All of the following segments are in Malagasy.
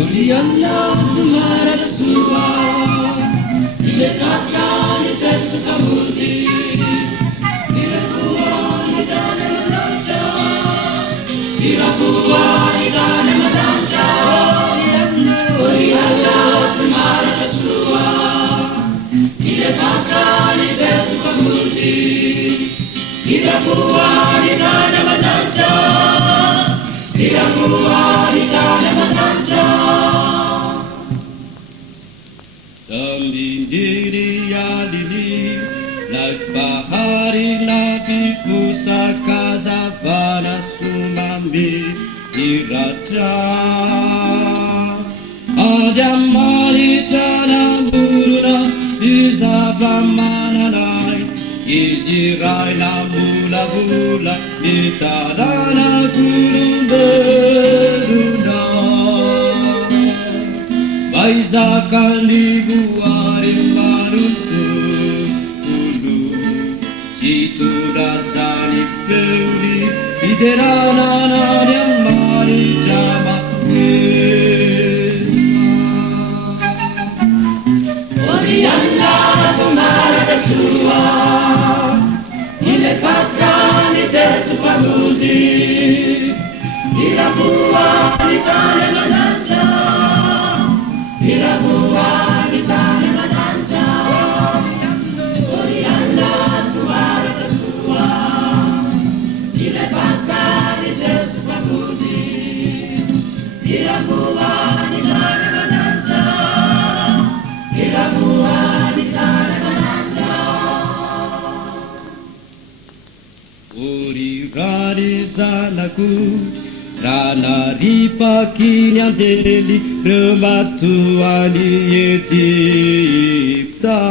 Ulianlah tumara Yesua, dilekatkan Yesus kamuji, dirakuan di dalam medanca, dirakuan di dalam medanca. Ulianlah tumara Yesua, dilekatkan Yesus kamuji, dirakuan di dalam medanca, dirakuan di dalam medanca. Diri bahari lagi pusaka zabana sumambi diraja ada malita buruna izabamananai izirai na mula bula ditadana guru beruna baizakan dibuari maruntu situ dasani peuli iderana nadia mari jama Oriana tomara Yesua dilepaskan di Yesus pamuzi dirabua di tanah medanca dirabua di tanah medanca Oriana tomara Yesua dilepaskan di Yesus pamuzi dirabua di tanah medanca dirabua di tanah medanca. Uri radisanaku Rana ripakin yang jeli rematuan di Egypta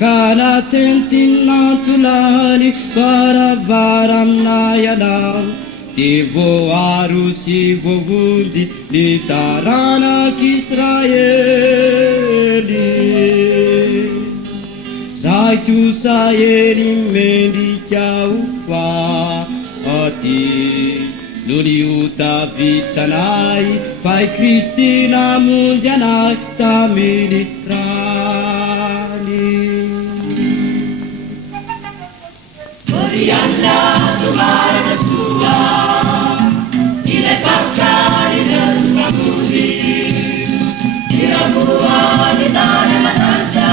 Kana tentin natulani para baram nayana Devo arusi vovundi di tarana Israeli Saitu sayeri mendi jauh ati Luni uta vitanai Pai Kristina munjanai tamili rani Oriana tomara Yesua dilepaskan di Yesus pamuzi dirabua di tanah medanca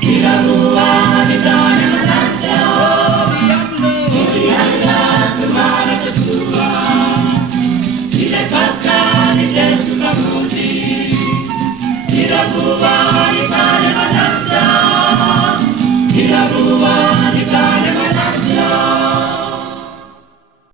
dirabua di tanah medanca Oriana tomara Yesua dilepaskan di Yesus pamuzi dirabua